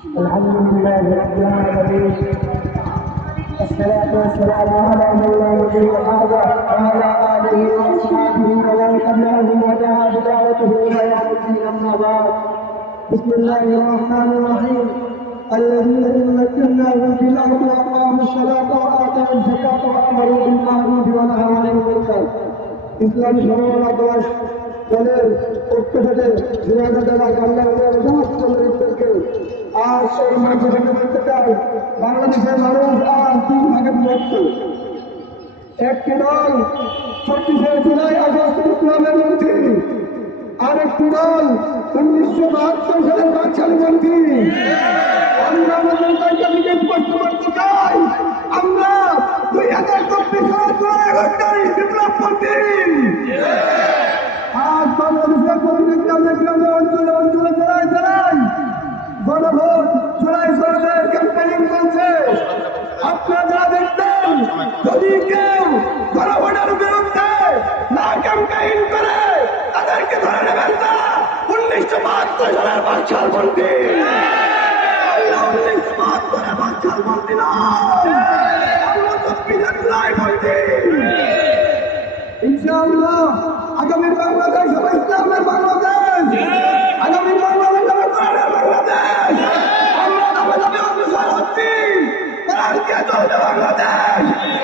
الحمد لله رب العالمين، والصلاة والسلام على من لا نبي بعده وعلى آله وأصحابه ومن تبعهم ودعا بدعوته إلى يوم الدين. أما بعد، بسم الله الرحمن الرحيم. الذين إن مكناهم في الأرض وأقاموا الصلاة وآتوا الزكاة وأمروا بالمعروف ونهوا عن المنكر. ইসলাম সমাজ দলের পক্ষ থেকে জিনাদা দেওয়া কল্যাণের সমস্ত নাগরিকদেরকে আজ সেই মাঝে থেকে বলতে চাই, বাংলাদেশের মানুষ আজ তিন ভাগে বিভক্ত। একটি দল 26শে জুলাই আগস্ট ইসলামের মন্ত্রী, আরেকটি দল 1972 সালের বাকশালীপন্থী। আমরা আমাদের তাদেরকে স্পষ্ট করতে চাই, আমরা 2024 সালের জুলাই আগস্টের বিপ্লবপন্থী। আজ বাংলাদেশের প্রতিটি গ্রামে গ্রামে অঞ্চলে অঞ্চলে জেলায় জেলায় গণভোট জুলাই সরকারের ক্যাম্পেইনিং চলছে। আপনারা যারা দেখছেন, যদি কেউ গণভোটের বিরুদ্ধে না ক্যাম্পেইন করে তাদেরকে ধরে নেবেন না। 1972 সালের বাকশালপন্থী, 1972 বাকশালপন্থী না, আমরা 24শে জুলাই পন্থী। ইনশাআল্লাহ আগামীর বাংলাদেশ হবে ইসলামের বাংলাদেশ, আগামীর বাংলাদেশ হবে কোরআনের বাংলাদেশ। আমরা ধাপে ধাপে অগ্রসর হচ্ছি, কোরআনকে চলবে বাংলাদেশ,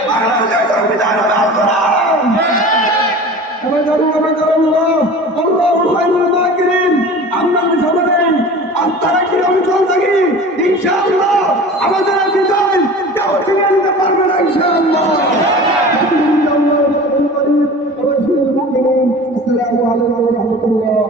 বাংলাদেশের সংবিধান হবে আল কোরআন। আমরা সবাই আস্থা রাখি, অঞ্চল থাকি, ইনশাআল্লাহ আমাদের বিজয় কেউ ছিনিয়ে নিতে পারবে না ইনশাআল্লাহ। السلام عليكم ورحمة الله.